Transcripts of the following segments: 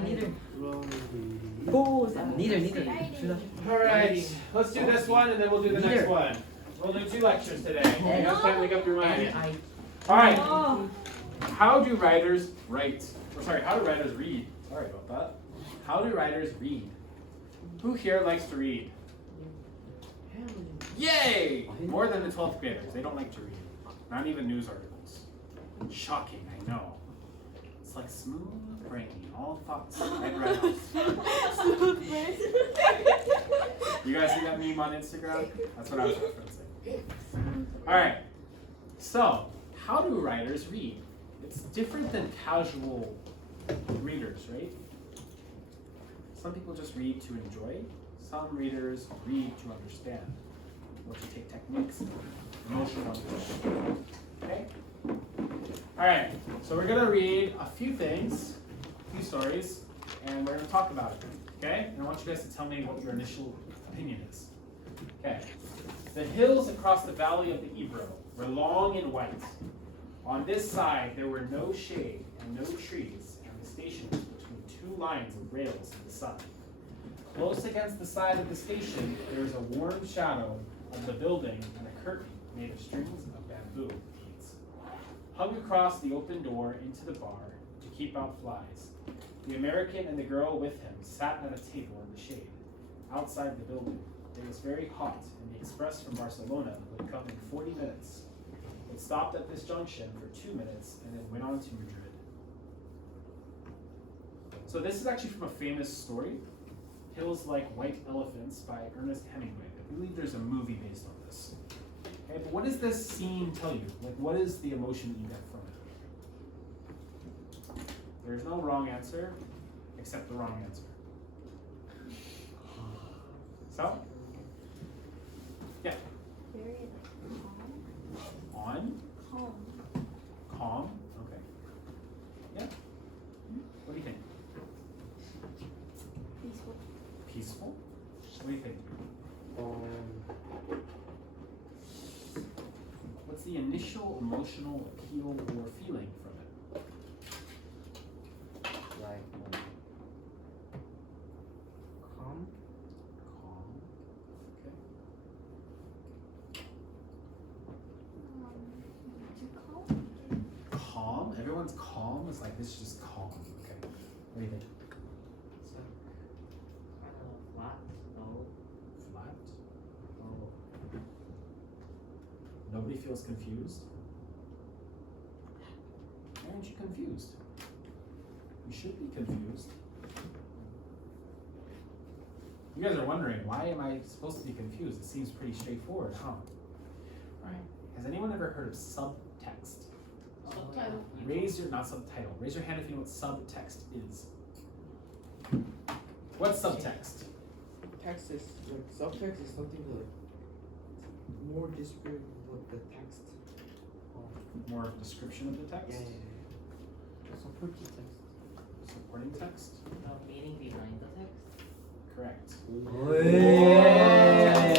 Neither. Neither. All right, let's do this one and then we'll do the next one. We'll do 2 lectures today. You guys can't make up your mind. All right. How do writers write? Oh, sorry, how do writers read? Sorry about that. How do writers read? Who here likes to read? Yay! More than the 12th graders. They don't like to read. Not even news articles. Shocking, I know. It's like smooth brain, all thoughts right out. You guys see that meme on Instagram? That's what I was referencing. Alright, so how do writers read? It's different than casual readers, right? Some people just read to enjoy. Some readers read to understand. Or to take techniques, emotional language. Okay? Alright, so we're going to read a few things, a few stories, and we're going to talk about it. Okay? And I want you guys to tell me what your initial opinion is. Okay. The hills across the valley of the Ebro were long and white. On this side, there were no shade and no trees, and the station was between 2 lines of rails in the sun. Close against the side of the station, there is a warm shadow of the building and a curtain made of strings of bamboo beads. Hung across the open door into the bar to keep out flies, the American and the girl with him sat at a table in the shade, outside the building. It was very hot, and the express from Barcelona would come in 40 minutes. It stopped at this junction for 2 minutes and then went on to Madrid. So this is actually from a famous story, Hills Like White Elephants by Ernest Hemingway. I believe there's a movie based on this. Okay, but what does this scene tell you? Like, what is the emotion you get from it? There's no wrong answer, except the wrong answer. So? Yeah. Very calm. On? Calm. Calm? Okay. Yeah. What do you think? Peaceful. Peaceful? What do you think? What's the initial emotional appeal or feeling from it? Calm. Calm. Okay. Too calm. Calm? Everyone's calm? It's like, this is just calm. Okay. What do you think? So, flat. No. Flat? Oh. Nobody feels confused? Why aren't you confused? You should be confused. You guys are wondering, why am I supposed to be confused? It seems pretty straightforward, huh? Alright. Has anyone ever heard of subtext? Subtitle. Not subtitle. Raise your hand if you know what subtext is. What's subtext? Text is like subtext is something like more descriptive of the text. More description of the text? Yeah. Supporting text. Supporting text? No meaning behind the text. Correct. Yeah.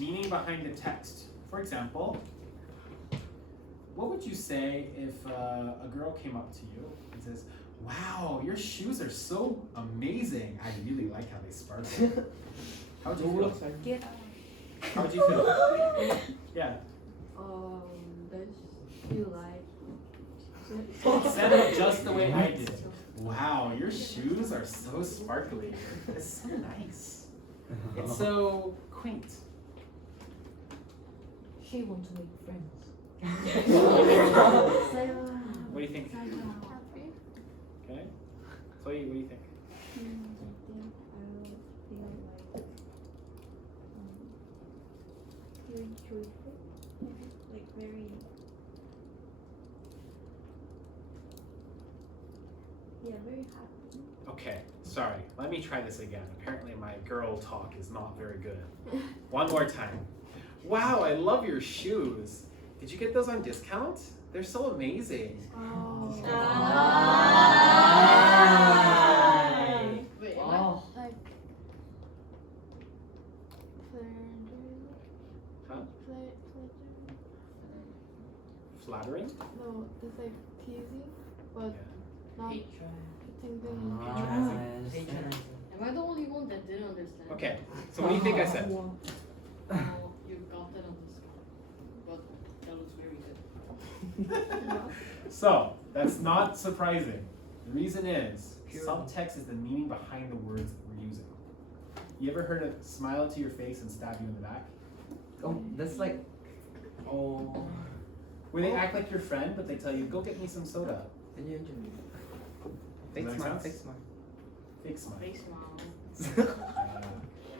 Meaning behind the text. For example, what would you say if a girl came up to you and says, "Wow, your shoes are so amazing. I really like how they sparkle." How would you feel? Get out. How would you feel? Yeah. Does you like? Set it just the way I did. Wow, your shoes are so sparkly. It's so nice. It's so quaint. She wants to make friends. What do you think? Happy. Okay. Chloe, what do you think? I think I will feel like very joyful, like very very happy. Okay, sorry. Let me try this again. Apparently my girl talk is not very good. One more time. Wow, I love your shoes. Did you get those on discount? They're so amazing. Oh. Wait, Oh. Like Huh? flattering? Flattering? No, it's like teasing, but Patron. 땡땡. Patron. Am I the only one that didn't understand? Okay, so what do you think I said? 우와. Oh, you got that on the spot. But that looks very good. So, that's not surprising. The reason is, Pure. subtext is the meaning behind the words that we're using. You ever heard a smile to your face and stab you in the back? Oh, that's like. Oh. Where they act like your friend, but they tell you, go get me some soda. 아니 아니. Fake Does that smile, make fake sense? smile. Fake smile. Face smile.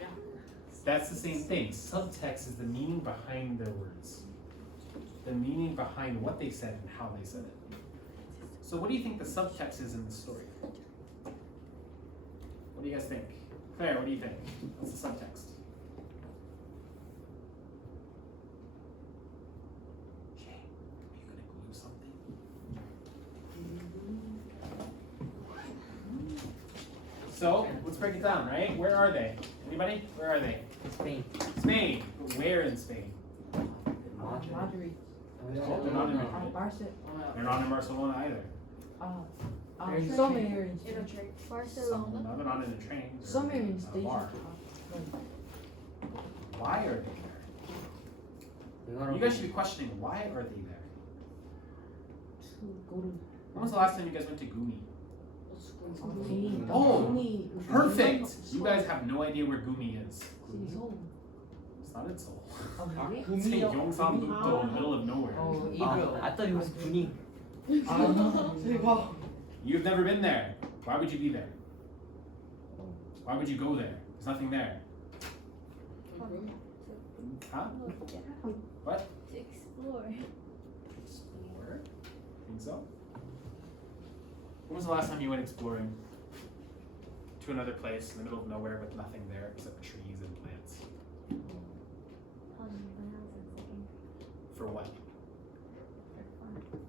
Yeah. That's the same thing. Subtext is the meaning behind their words. The meaning behind what they said and how they said it. So what do you think the subtext is in the story? What do you guys think? Claire, what do you think? What's the subtext? Jay, are you gonna glue something? So, let's break it down, right? Where are they? Anybody? Where are they? Spain. Spain. But where in Spain? Madrid. Madrid. Oh, they're not in Madrid. Barcelona. They're not in Barcelona either. Somewhere in In a train. Barcelona. No, they're not in a train. They're Somewhere in a station. bar. Why are they there? We You guys should be questioning, why are they there? To go to. When was the last time you guys went to Gumi? Gumi. Oh, Gumi. Perfect! You guys have no idea where Gumi is. Seoul. It's not in Seoul. Oh, really? It's in Gyeongsangbuk-do, in the middle of nowhere. Oh, Ah, Ebro. I thought it was Kuning. 대박. You've never been there. Why would you be there? Why would you go there? There's nothing there. Huh? What? To explore. Explore? Think so? When was the last time you went exploring to another place in the middle of nowhere with nothing there except trees and plants? When I was in second For what? grade.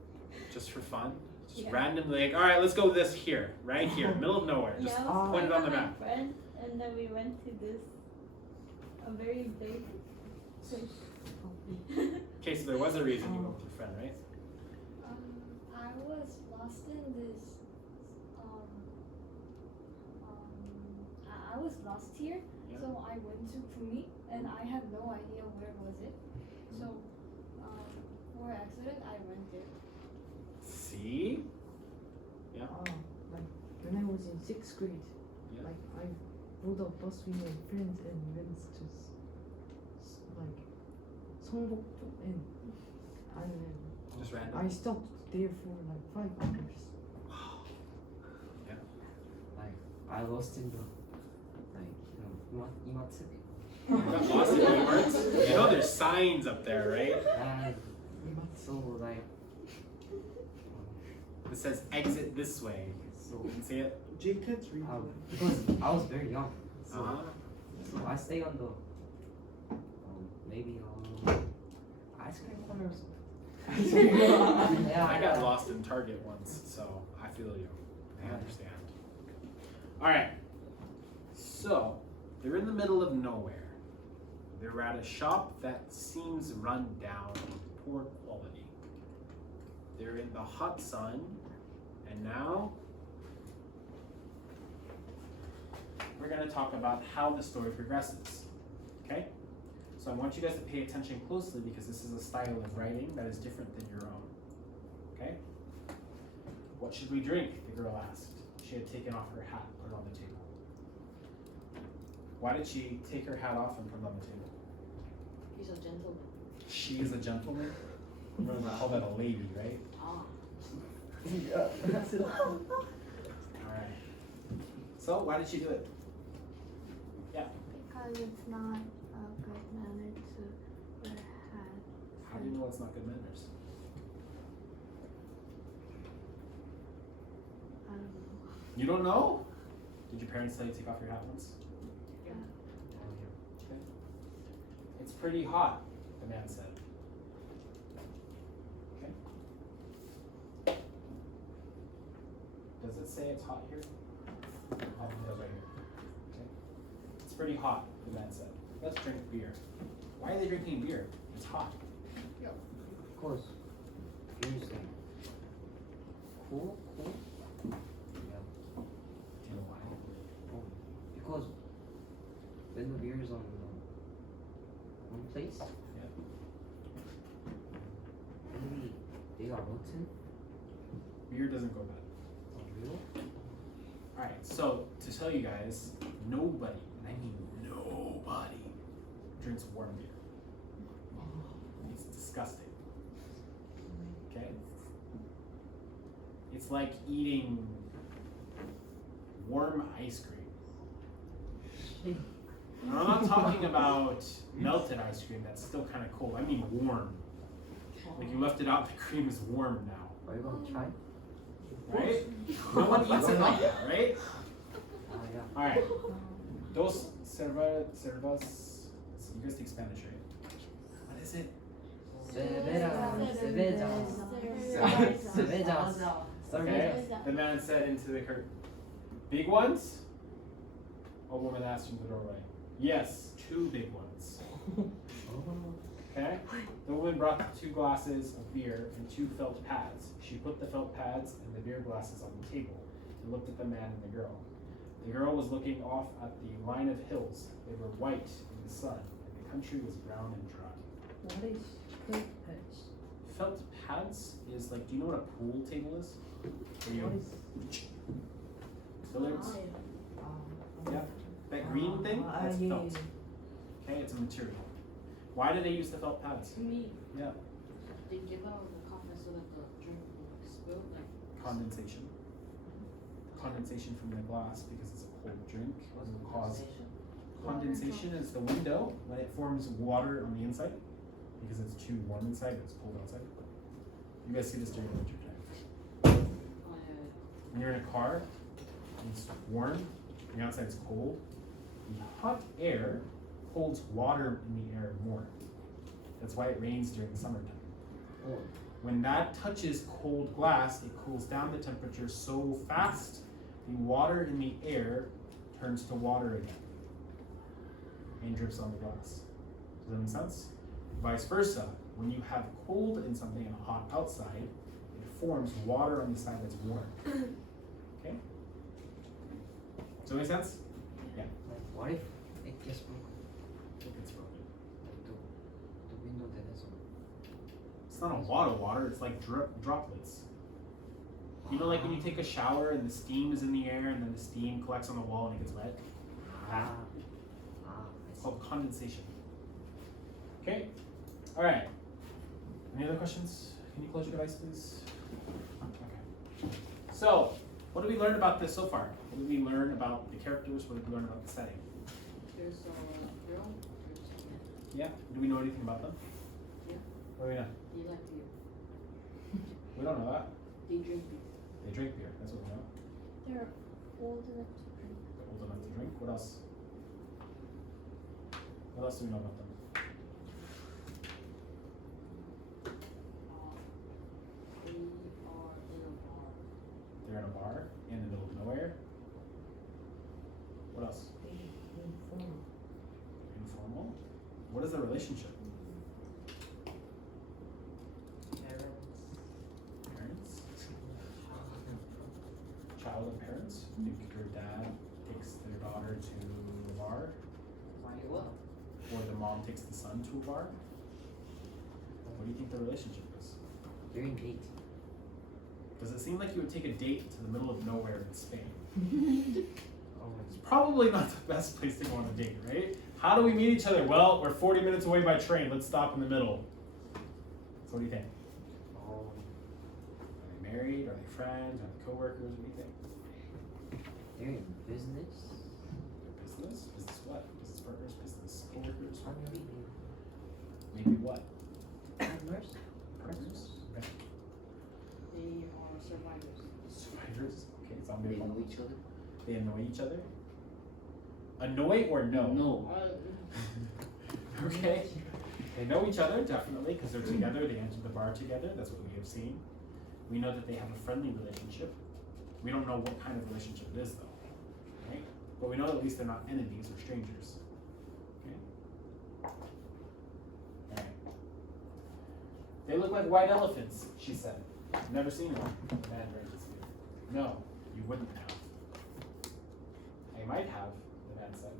Just for fun? Just Yeah. randomly, like, all right, let's go this here, right here, middle of nowhere. Just Yeah, I was point it on the with map. my friend, and then we went to this a very big place. Okay, so there was a reason you went with your friend, right? I was lost in this. I was lost here, Yeah. so I went to Kumi, and I had no idea where was it. So, for accident, I went there. See? Like when I was in sixth grade, Yeah. like I rode a bus with my friends and went to like 성북 and Just random. I stopped there for like 5 hours. Like, I lost in the. Like, Imatsu. You got lost in Emerts? You know there's signs up there, right? And so, like. It says exit this way. So, You can see it? J-Cats read. because I was very young. So, Uh-huh. so I stay on the. Maybe ice cream corner or something. Yeah, I got lost in Target once, so I feel you. I understand. Alright. So, they're in the middle of nowhere. They're at a shop that seems run down, poor quality. They're in the hot sun, and now we're going to talk about how the story progresses. Okay? So I want you guys to pay attention closely because this is a style of writing that is different than your own. Okay? What should we drink? The girl asked. She had taken off her hat, put it on the table. Why did she take her hat off and put it on the table? He's a gentleman. She is a gentleman. We're gonna call that a lady, right? Ah. Alright. So why did she do it? Because it's not a good manner to wear a hat. How do you know it's not good manners? I don't know. You don't know? Did your parents tell you to take off your hat once? Yeah. Okay. It's pretty hot, the man said. Okay. Does it say it's hot here? Oh, it does right here. Okay. It's pretty hot, the man said. Let's drink beer. Why are they drinking beer? It's hot. Of course. Interesting. Cool, cool. place. Maybe they are rotten. Beer doesn't go bad. Oh, real? Alright, so to tell you guys, nobody, and I mean nobody, drinks warm beer. It's disgusting. Okay? It's like eating warm ice cream. And I'm not talking about melted ice cream that's still kind of cold. I mean warm. Like you left it out, the cream is warm now. Are you gonna try? Right? No one eats it like that, right? Oh yeah. Alright. Dos cervas. You guys speak Spanish, right? What is it? Cervezas. Okay. The man said into the curtain. Big ones? A woman asked from the doorway. Yes, 2 big ones. Okay? The woman brought 2 glasses of beer and 2 felt pads. She put the felt pads and the beer glasses on the table and looked at the man and the girl. The girl was looking off at the line of hills. They were white in the sun, and the country was brown and dry. What is felt pads? Felt pads is like, do you know what a pool table is? Where you What is billiards? Yeah. That green thing? That's yeah, felt. Okay, it's a material. Why do they use the felt pads? Me. Yeah. They give out the coffee so that the drink will spill, like. Condensation. Condensation from the glass because it's a cold drink will cause condensation is the window when it forms water on the inside because it's too warm inside and it's cold outside. You guys see this during winter time. Oh, yeah. When you're in a car and it's warm and the outside is cold, the hot air holds water in the air more. That's why it rains during the summertime. Oh. When that touches cold glass, it cools down the temperature so fast, the water in the air turns to water again and drips on the glass. Does that make sense? Vice versa, when you have cold in something and hot outside, it forms water on the side that's warm. Okay? Does that make sense? Like, what if it gets broken? It gets broken. Like the window that is on. It's not a lot of water, it's like droplets. You know, like when you take a shower and the steam is in the air and then the steam collects on the wall and it gets wet? Ah. It's called condensation. Okay? Alright. Any other questions? Can you close your device, please? Okay. So, what did we learn about this so far? What did we learn about the characters? What did we learn about the setting? There's a girl, there's a man. Yeah? Do we know anything about them? Yeah. What do we know? They like beer. We don't know that. They drink beer. They drink beer. That's what we know. They're old enough to drink. They're old enough to drink. What else? What else do we know about them? They are in a bar. They're in a bar in the middle of nowhere. What else? informal. Informal. What is the relationship? Parents. Child and parents. Think your dad takes their daughter to a bar, Why what? or the mom takes the son to a bar. What do you think the relationship is? They're engaged. Does it seem like you would take a date to the middle of nowhere in Spain? Oh, It's probably not the best place to go on a date, right? How do we meet each other? Well, we're 40 minutes away by train. Let's stop in the middle. So what do you think? oh. Are they married? Are they friends? Are they coworkers? What do you think? They're in business. Their business? Business what? Business partners? Business coworkers? Maybe Maybe what? partners. Partners? Okay. They are survivors. Survivors? Okay, They zombie know apocalypse. each other? They annoy each other? Annoy or no? No. Okay. They know each other, definitely, because they're together. They enter the bar together. That's what we have seen. We know that they have a friendly relationship. We don't know what kind of relationship it is, though. Right? But we know at least they're not enemies or strangers. Okay? Alright. They look like white elephants, she said. Never seen one. The man drank his beer. No, you wouldn't have. I might have, the man said.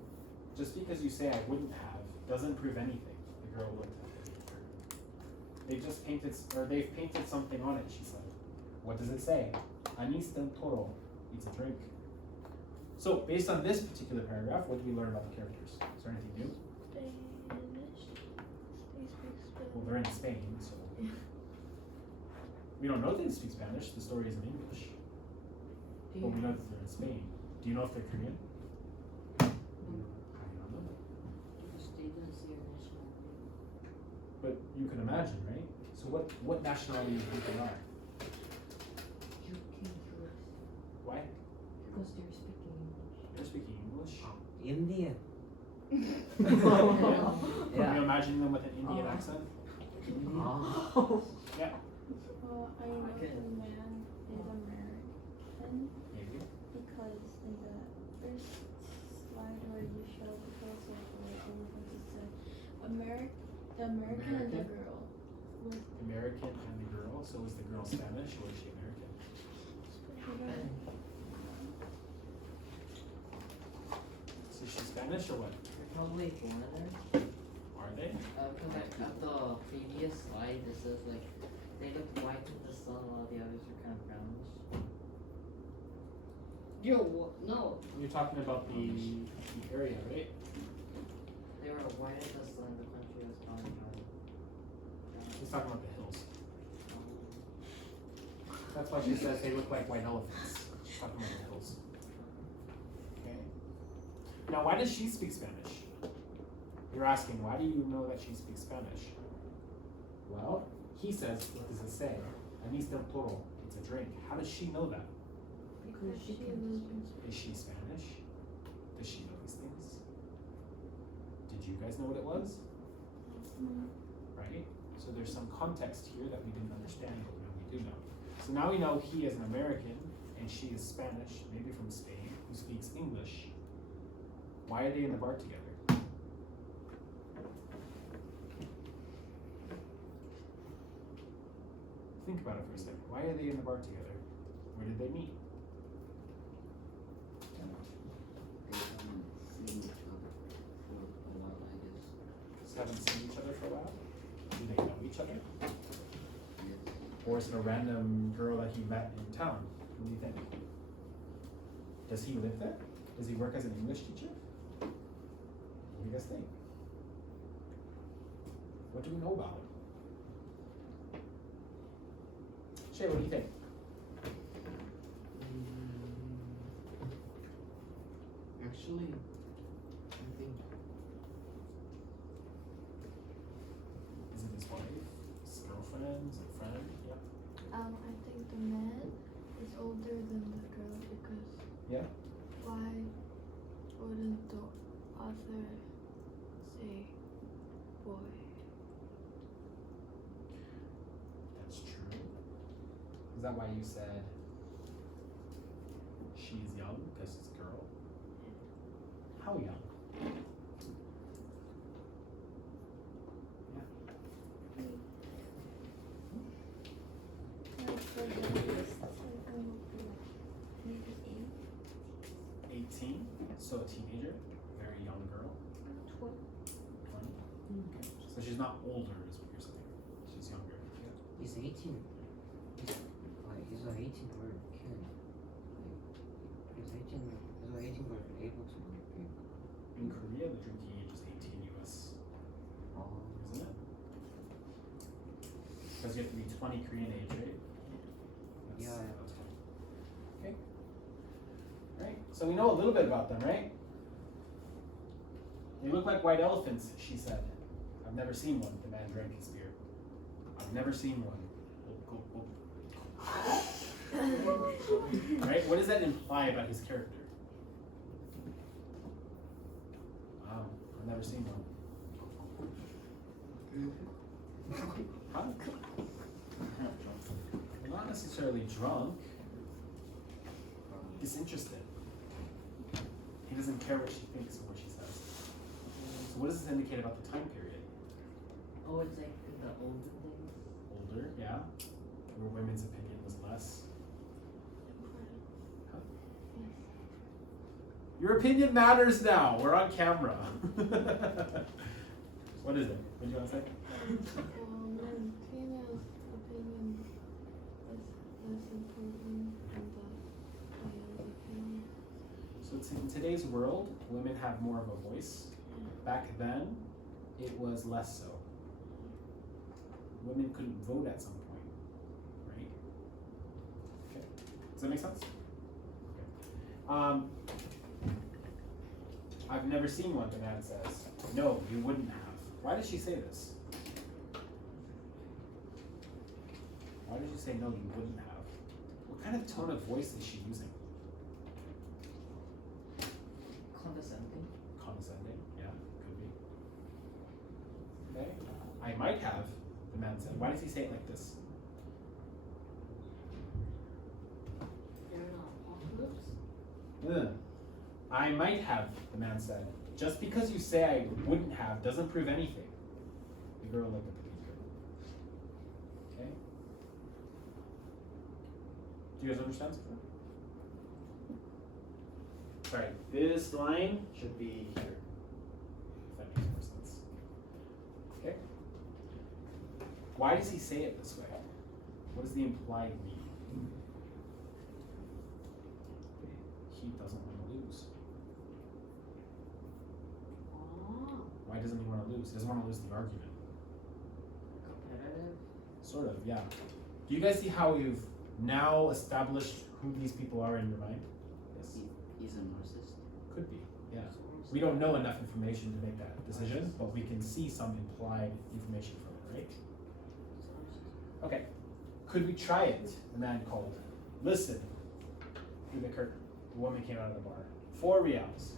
Just because you say I wouldn't have doesn't prove anything, the girl looked at the picture. They've painted something on it, she said. What does it say? Anis del Toro. It's a drink. So, based on this particular paragraph, what do we learn about the characters? Is there anything new? Spanish. They speak Well, Spanish. they're in Spain, so. We don't know if they speak Spanish. The story is in English. Do But we you, know that they're in Spain. Do you know if they're Korean? I don't know. Because they didn't say your nationality. But you can imagine, right? So what nationality do you think they are? you can guess Why? because they're speaking English. They're speaking English. Indian. Can Yeah. you imagine them with an Indian Oh. accent? Oh. Yeah, Well, I know Okay. the man is American maybe. because in the first slide where you showed the photos of the elephants, it said the American and the girl was American and the girl. So is the girl Spanish or is she American? So is she Spanish or what? They're probably foreigners. Are they? Because at the previous slide, it says like they look white in the sun while the others are kind of brownish. Yo, what? No. You're talking about the area, right? They were white in the sun. The country was probably brown. He's talking about the hills. That's why she says they look like white elephants. She's talking about the hills. Okay. Now, why does she speak Spanish? You're asking, why do you know that she speaks Spanish? Well, he says, what does it say? Anis del Toro. It's a drink. How does she know that? Because she can lives Is she Spanish? Does she know these things? Did you guys know what it was? Right? So there's some context here that we didn't understand, but now we do know. So now we know he is an American and she is Spanish, maybe from Spain, who speaks English. Why are they in the bar together? Think about it for a second. Why are they in the bar together? Where did they meet? They haven't seen each other for a while, I guess. Just haven't seen each other for a while? Do they know each other? Or is it a random girl that he met in town? What do you think? Does he live there? Does he work as an English teacher? What do you guys think? What do we know about him? Shay, what do you think? Actually, I think Is it his wife? His girlfriend? His friend? Yeah. I think the man is older than the girl because Yeah? why wouldn't the author say boy? That's true. Is that why you said she's young because it's a girl? How young? Like for the list, second would be like maybe 18? So a teenager? Very young girl? 8, 12. 20? Okay. So she's not older, is what you're saying. She's younger. Yeah. He's 18. He's an 18-year-old kid. He's 18 were able to drink. In Korea, the drinking age is 18 US, Oh. isn't it? Because you have to be 20 Korean age, right? Yeah. That's fine. Okay. Right. So we know a little bit about them, right? They look like white elephants, she said. I've never seen one. The man drank his beer. I've never seen one. Right? What does that imply about his character? Wow, I've never seen one. Huh? Well, not necessarily drunk. Disinterested. He doesn't care what she thinks or what she says. So what does this indicate about the time period? Oh, it's like in the olden days. Older, yeah. Where women's opinion was less. Huh? Your opinion matters now. We're on camera. What is it? What do you want to say? When females' opinion is less important than the male's opinion. So in today's world, women have more of a voice. Back then, it was less so. Women couldn't vote at some point, right? Okay. Does that make sense? Okay. I've never seen one, the man says. No, you wouldn't have. Why did she say this? Why did you say no, you wouldn't have? What kind of tone of voice is she using? Condescending. Condescending, yeah, could be. Okay. I might have, the man said. Why does he say it like this? You're in an apocalypse? Ugh. I might have, the man said. Just because you say I wouldn't have doesn't prove anything. The girl looked at the teacher. Okay? Do you guys understand? Sorry, this line should be here. If that makes more sense. Okay? Why does he say it this way? What is the implied meaning? He doesn't want to lose. Oh. Why doesn't he want to lose? He doesn't want to lose the argument. Competitive. Sort of, yeah. Do you guys see how we've now established who these people are in your mind? Yes. He's a narcissist. Could be, yeah. We don't know enough information to make that decision, but we can see some implied information from it, right? Okay. Could we try it? The man called. Listen. Through the curtain. The woman came out of the bar. 4 reals.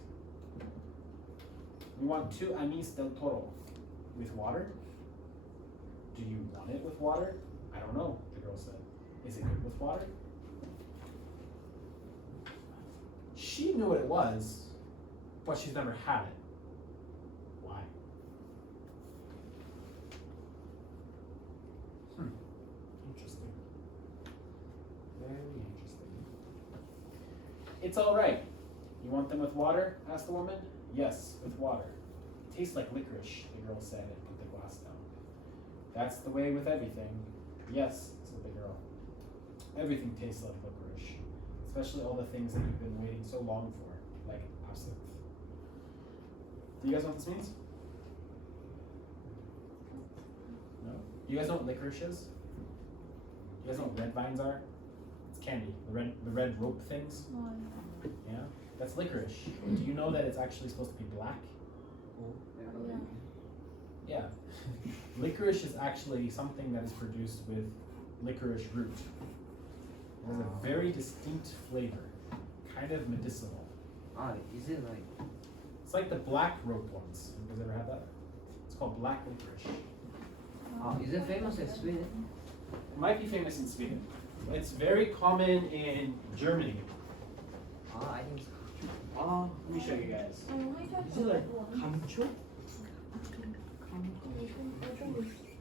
We want 2 anís del toro. With water? Do you want it with water? I don't know, the girl said. Is it good with water? She knew what it was, but she's never had it. Why? Interesting. Very interesting. It's all right. You want them with water? Asked the woman. Yes, with water. It tastes like licorice, the girl said and put the glass down. That's the way with everything. Yes, said the girl. Everything tastes like licorice, especially all the things that you've been waiting so long for, like absinthe. Do you guys know what this means? No? You guys know what licorice is? You guys know what red vines are? It's candy. The red rope things. Oh, Yeah? That's licorice. Do you know that it's actually supposed to be black? yeah. Yeah. Licorice is actually something that is produced with licorice root. It has a very distinct flavor, kind of medicinal. Ah, is it like? It's like the black rope ones. You guys ever had that? It's called black licorice. Is it famous in Sweden? It might be famous in Sweden. It's very common in Germany. I think. Let me show you guys. I might have Is the it like red one. 감초? I think it's I never tried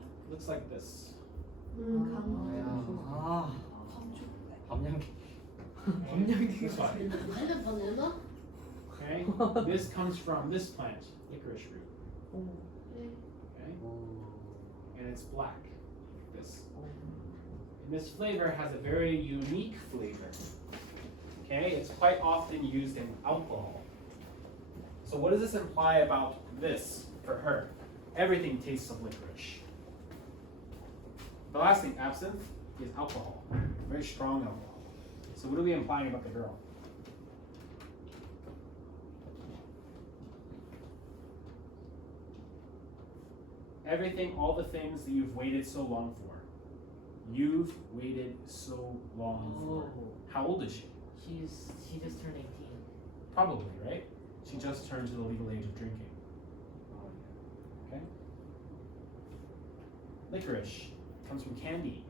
black. Looks like this. 아, 밤양갱. This one. Vanilla, vanilla? Okay. This comes from this plant, licorice root. Okay. And it's black. Like this. And this flavor has a very unique flavor. Okay, it's quite often used in alcohol. So what does this imply about this for her? Everything tastes of licorice. The last thing, absinthe, is alcohol. Very strong alcohol. So what are we implying about the girl? Everything, all the things that you've waited so long for. You've waited so long for. How old is she? She just turned 18. Probably, right? She just turned to the legal age of drinking. Okay? Licorice comes from candy.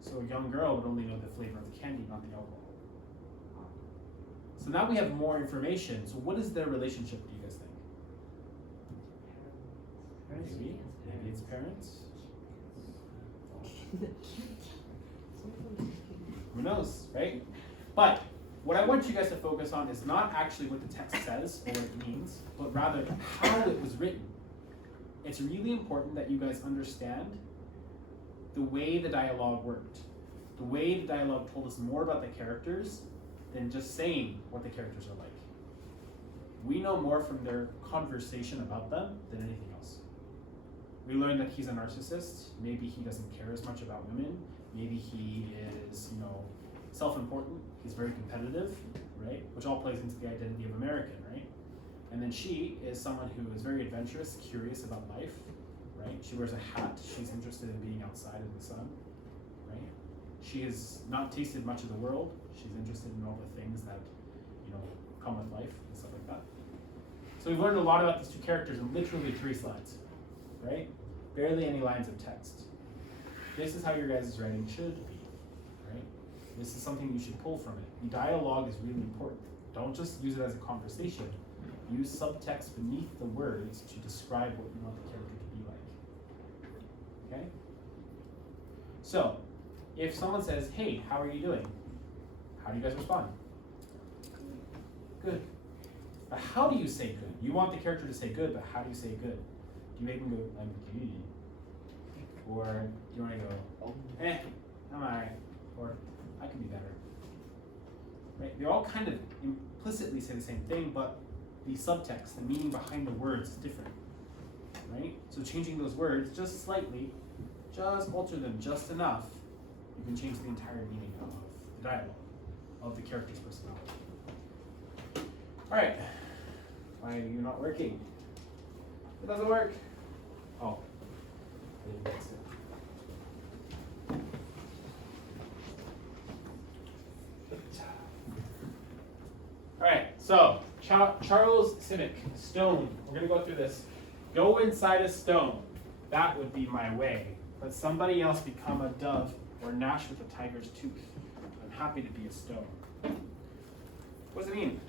So a young girl would only know the flavor of the candy, not the alcohol. So now we have more information. So what is their relationship, do you guys think? Maybe it's parents. Who knows, right? But what I want you guys to focus on is not actually what the text says or what it means, but rather how it was written. It's really important that you guys understand the way the dialogue worked. The way the dialogue told us more about the characters than just saying what the characters are like. We know more from their conversation about them than anything else. We learned that he's a narcissist. Maybe he doesn't care as much about women. Maybe he is, self-important. He's very competitive, right? Which all plays into the identity of American, right? And then she is someone who is very adventurous, curious about life, right? She wears a hat. She's interested in being outside in the sun, right? She has not tasted much of the world. She's interested in all the things that, come with life and stuff like that. So we've learned a lot about these two characters in literally 3 slides, right? Barely any lines of text. This is how your guys' writing should be, right? This is something you should pull from it. The dialogue is really important. Don't just use it as a conversation. Use subtext beneath the words to describe what you want the character to be like. Okay? So, if someone says, hey, how are you doing? How do you guys respond? Good. But how do you say good? You want the character to say good, but how do you say good? Do you make them go, I'm good? Or do you want to go, I'm alright? Or, I can be better. Right? They all kind of implicitly say the same thing, but the subtext, the meaning behind the words is different. Right? So changing those words just slightly, just alter them just enough, you can change the entire meaning of the dialogue, of the character's personality. Alright. Why are you not working? It doesn't work. Oh. I didn't fix it. Alright, so Charles Simic, stone. We're going to go through this. Go inside a stone. That would be my way. Let somebody else become a dove or gnash with a tiger's tooth. I'm happy to be a stone. What does it mean?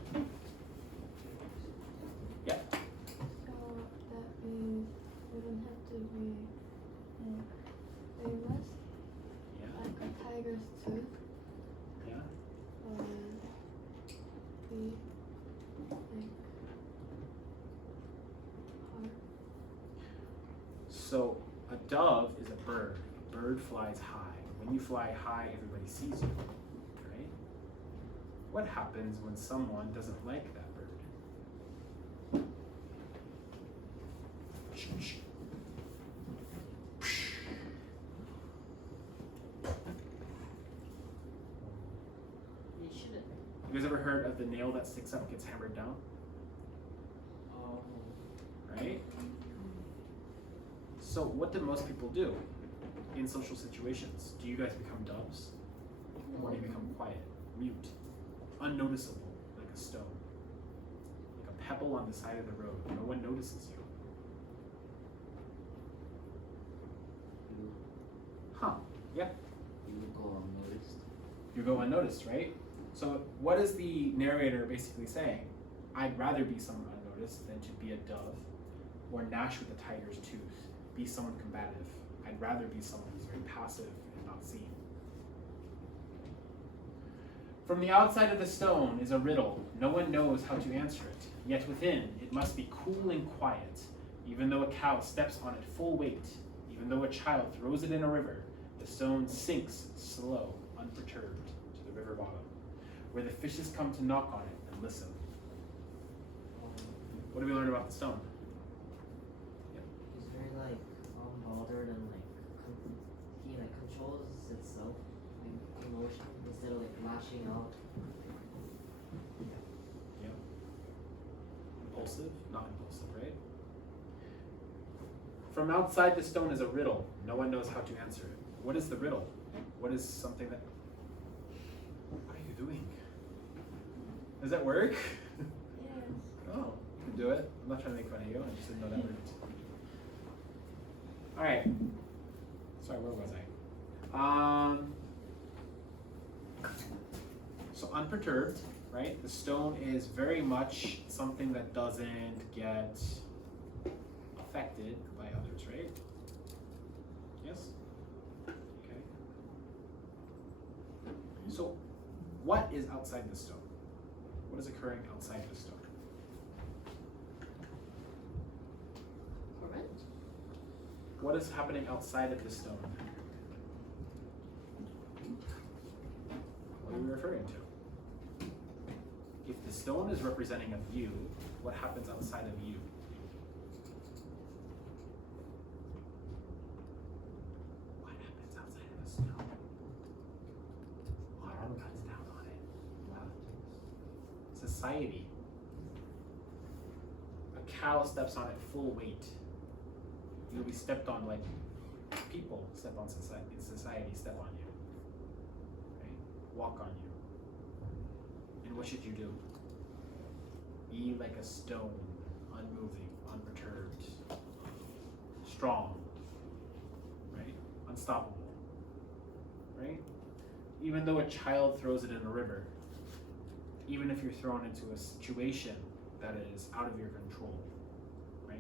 Yeah. So that means we don't have to be famous, Yeah. like a tiger's tooth, Yeah. or be like hard. So a dove is a bird. A bird flies high. When you fly high, everybody sees you, right? What happens when someone doesn't like that bird? You shouldn't. You guys ever heard of the nail that sticks up gets hammered down? Oh. Right? So what do most people do in social situations? Do you guys become doves? Or do you become quiet, mute, unnoticeable, like a stone? Like a pebble on the side of the road. No one notices you. Huh. Yeah. You would go unnoticed. You go unnoticed, right? So what is the narrator basically saying? I'd rather be someone unnoticed than to be a dove or gnash with a tiger's tooth. Be someone combative. I'd rather be someone who's very passive and not seen. From the outside of the stone is a riddle. No one knows how to answer it. Yet within, it must be cool and quiet. Even though a cow steps on it full weight, even though a child throws it in a river, the stone sinks slow, unperturbed, to the river bottom, where the fishes come to knock on it and listen. What do we learn about the stone? He's very unbothered and he controls itself, emotion instead of lashing out. Yeah. Impulsive, not impulsive, right? From outside the stone is a riddle. No one knows how to answer it. What is the riddle? What is something that... What are you doing? Does that work? Yes. Oh, you can do it. I'm not trying to make fun of you. I just didn't know that worked. Alright. Sorry, where was I? So unperturbed, right? The stone is very much something that doesn't get affected by others, right? Yes? Okay. So, what is outside the stone? What is occurring outside the stone? Current? What is happening outside of the stone? What are you referring to? If the stone is representing of you, what happens outside of you? What happens outside of the stone? Water cuts down on it. Society. A cow steps on it full weight. You'll be stepped on like people step on society. Society step on you. Right? Walk on you. And what should you do? Be like a stone, unmoving, unperturbed, strong, right? Unstoppable, right? Even though a child throws it in a river, even if you're thrown into a situation that is out of your control, right?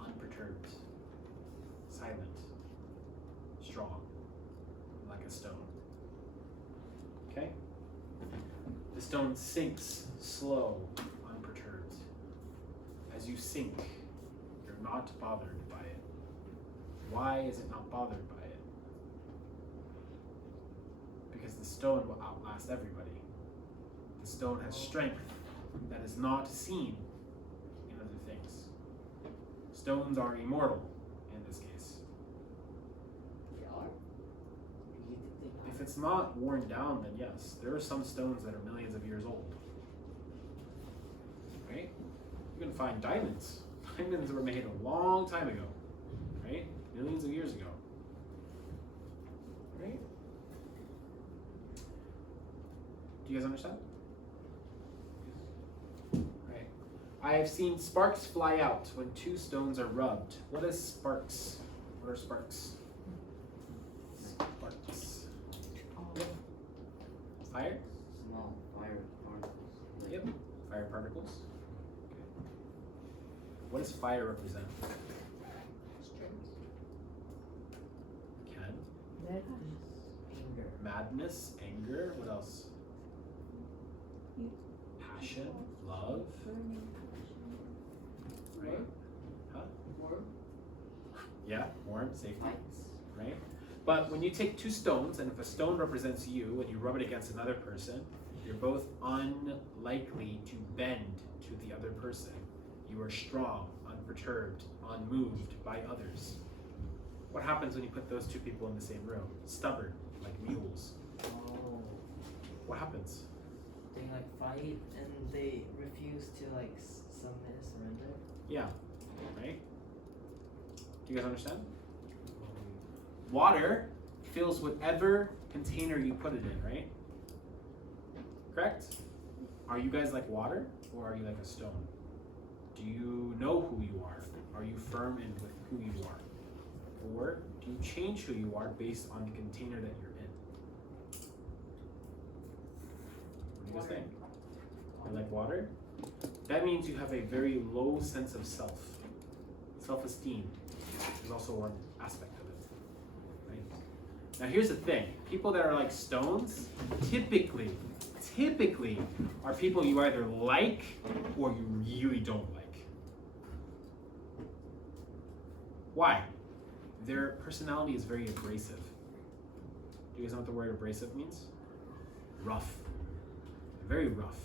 Unperturbed, silent, strong, like a stone. Okay? The stone sinks slow, unperturbed. As you sink, you're not bothered by it. Why is it not bothered by it? Because the stone will outlast everybody. The stone has strength that is not seen in other things. Stones are immortal in this case. They are? If it's not worn down, then yes. There are some stones that are millions of years old. Right? You can find diamonds. Diamonds were made a long time ago. Right? Millions of years ago. Right? Do you guys understand? Right. I have seen sparks fly out when two stones are rubbed. What is sparks? What are sparks? Sparks. Fire? Small fire particles. Like Yep. Fire particles. Okay. What does fire represent? Strength. Ken? Anger. Madness, anger, what else? Passion, love, Burning passion. right? Huh? Worm. Yeah, warm, safety, Fights. right? But when you take two stones, and if a stone represents you and you rub it against another person, you're both unlikely to bend to the other person. You are strong, unperturbed, unmoved by others. What happens when you put those two people in the same room? Stubborn, like mules. Oh. What happens? They like fight and they refuse to like submit, surrender. Yeah, right? Do you guys understand? Water fills whatever container you put it in, right? Correct? Are you guys like water or are you like a stone? Do you know who you are? Are you firm in with who you are? Or do you change who you are based on the container that you're in? What do you guys think? You like water? That means you have a very low sense of self. Self-esteem is also one aspect of it. Right? Now here's the thing. People that are like stones, typically are people you either like or you really don't like. Why? Their personality is very abrasive. Do you guys know what the word abrasive means? Rough. Very rough.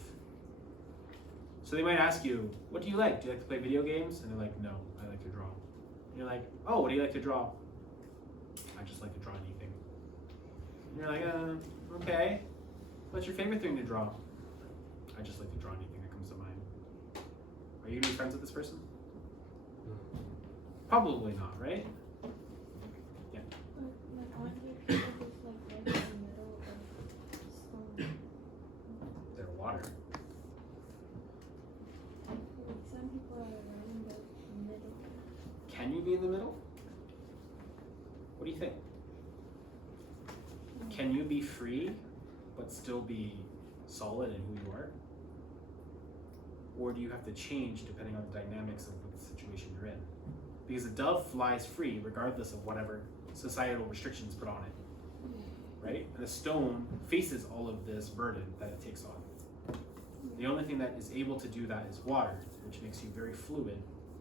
So they might ask you, what do you like? Do you like to play video games? And they're like, no, I like to draw. And you're like, oh, what do you like to draw? I just like to draw anything. And you're like, okay. What's your favorite thing to draw? I just like to draw anything that comes to mind. Are you gonna be friends with this person? Probably not, right? Yeah. Like, aren't there people who's like right in the middle of stone? They're water. Like some people are right in the middle. Can you be in the middle? What do you think? Can you be free but still be solid in who you are? Or do you have to change depending on the dynamics of the situation you're in? Because a dove flies free regardless of whatever societal restrictions put on it. right? And a stone faces all of this burden that it takes on. The only thing that is able to do that is water, which makes you very fluid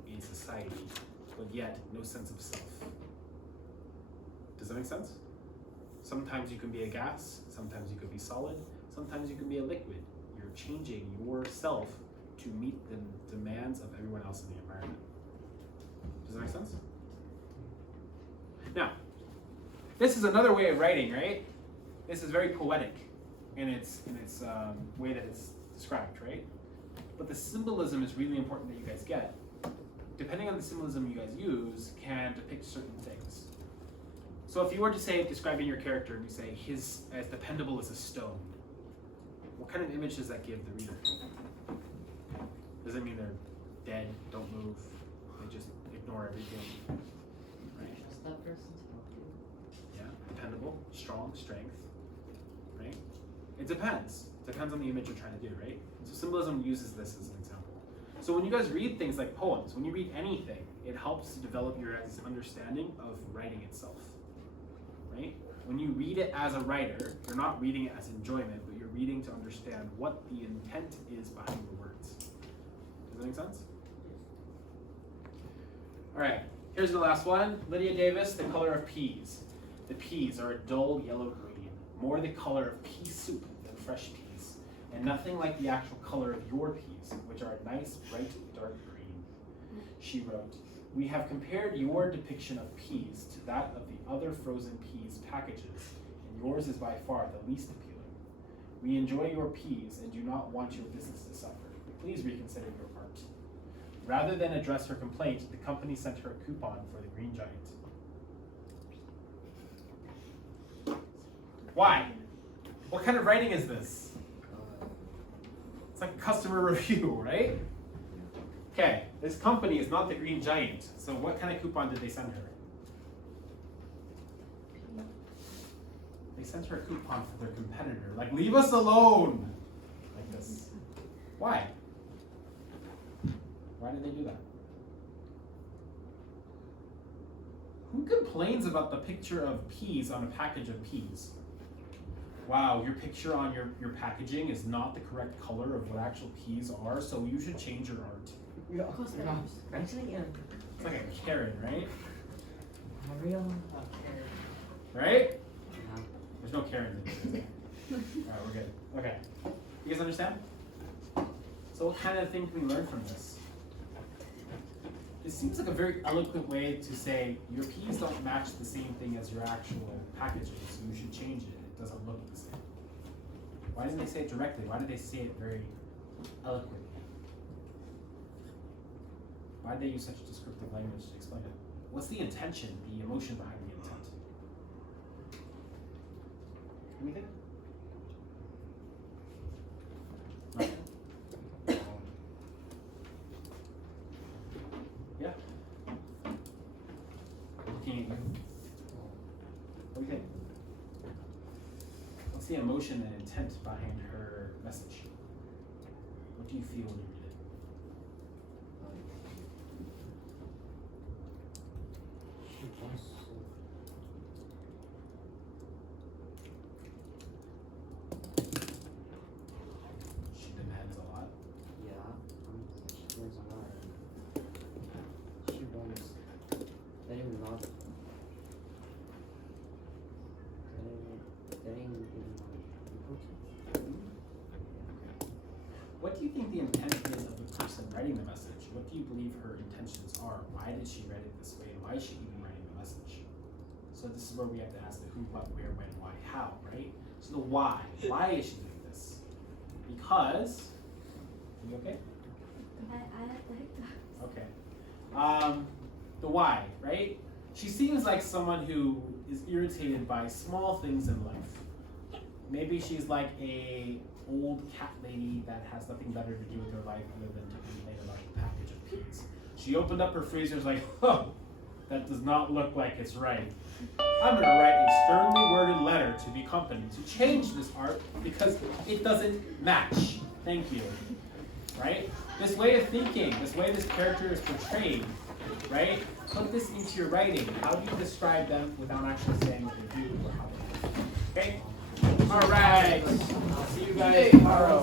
in society, but yet no sense of self. Does that make sense? Sometimes you can be a gas, sometimes you could be solid, sometimes you can be a liquid. You're changing yourself to meet the demands of everyone else in the environment. Does that make sense? Now, this is another way of writing, right? This is very poetic in its way that it's described, right? But the symbolism is really important that you guys get. Depending on the symbolism you guys use, can depict certain things. So if you were to say, describing your character, and you say, he's as dependable as a stone, what kind of image does that give the reader? Does it mean they're dead, don't move, they just ignore everything? Right? Trust that person to help you. Yeah, dependable, strong, strength, right? It depends. Depends on the image you're trying to do, right? So symbolism uses this as an example. So when you guys read things like poems, when you read anything, it helps to develop your guys' understanding of writing itself, right? When you read it as a writer, you're not reading it as enjoyment, but you're reading to understand what the intent is behind the words. Does that make sense? All right, here's the last one. Lydia Davis, the color of peas. The peas are a dull yellow-green, more the color of pea soup than fresh peas, and nothing like the actual color of your peas, which are a nice, bright, dark green. She wrote, "We have compared your depiction of peas to that of the other frozen peas packages, and yours is by far the least appealing. We enjoy your peas and do not want your business to suffer. Please reconsider your art." Rather than address her complaint, the company sent her a coupon for the Green Giant. Why? What kind of writing is this? It's like a customer review, right? Okay, this company is not the Green Giant, so what kind of coupon did they send her? They sent her a coupon for their competitor. Like, leave us alone! Like this. Why? Why did they do that? Who complains about the picture of peas on a package of peas? Wow, your picture on your packaging is not the correct color of what actual peas are, so you should change your art. Actually, It's like a Karen, right? real. Right? Yeah. There's no Karens in here. Alright, we're good. Okay. You guys understand? So what kind of thing can we learn from this? It seems like a very eloquent way to say your peas don't match the same thing as your actual packaging, so you should change it. It doesn't look the same. Why didn't they say it directly? Why did they say it very eloquently? Why did they use such descriptive language to explain it? What's the intention, the emotion behind the intent? Anything? No? Yeah? Looking at you. What do you think? What's the emotion and intent behind her message? What do you feel when you read it? She demands a lot. Yeah, there's a lot. She wants getting not getting important. What do you think the intent is of the person writing the message? What do you believe her intentions are? Why did she write it this way? Why is she even writing the message? So this is where we have to ask the who, what, where, when, why, how, right? So the why. Why is she doing this? Because, are you okay? I like that. Okay. The why, right? She seems like someone who is irritated by small things in life. Maybe she's like a old cat lady that has nothing better to do with her life other than to complain about a package of peas. She opened up her freezer, was like, huh, that does not look like it's right. I'm gonna write a sternly worded letter to the company to change this art because it doesn't match. Thank you. Right? This way of thinking, this way this character is portrayed, right? Put this into your writing. How do you describe them without actually saying what they do or how they do? Okay. All right. I'll see you guys tomorrow.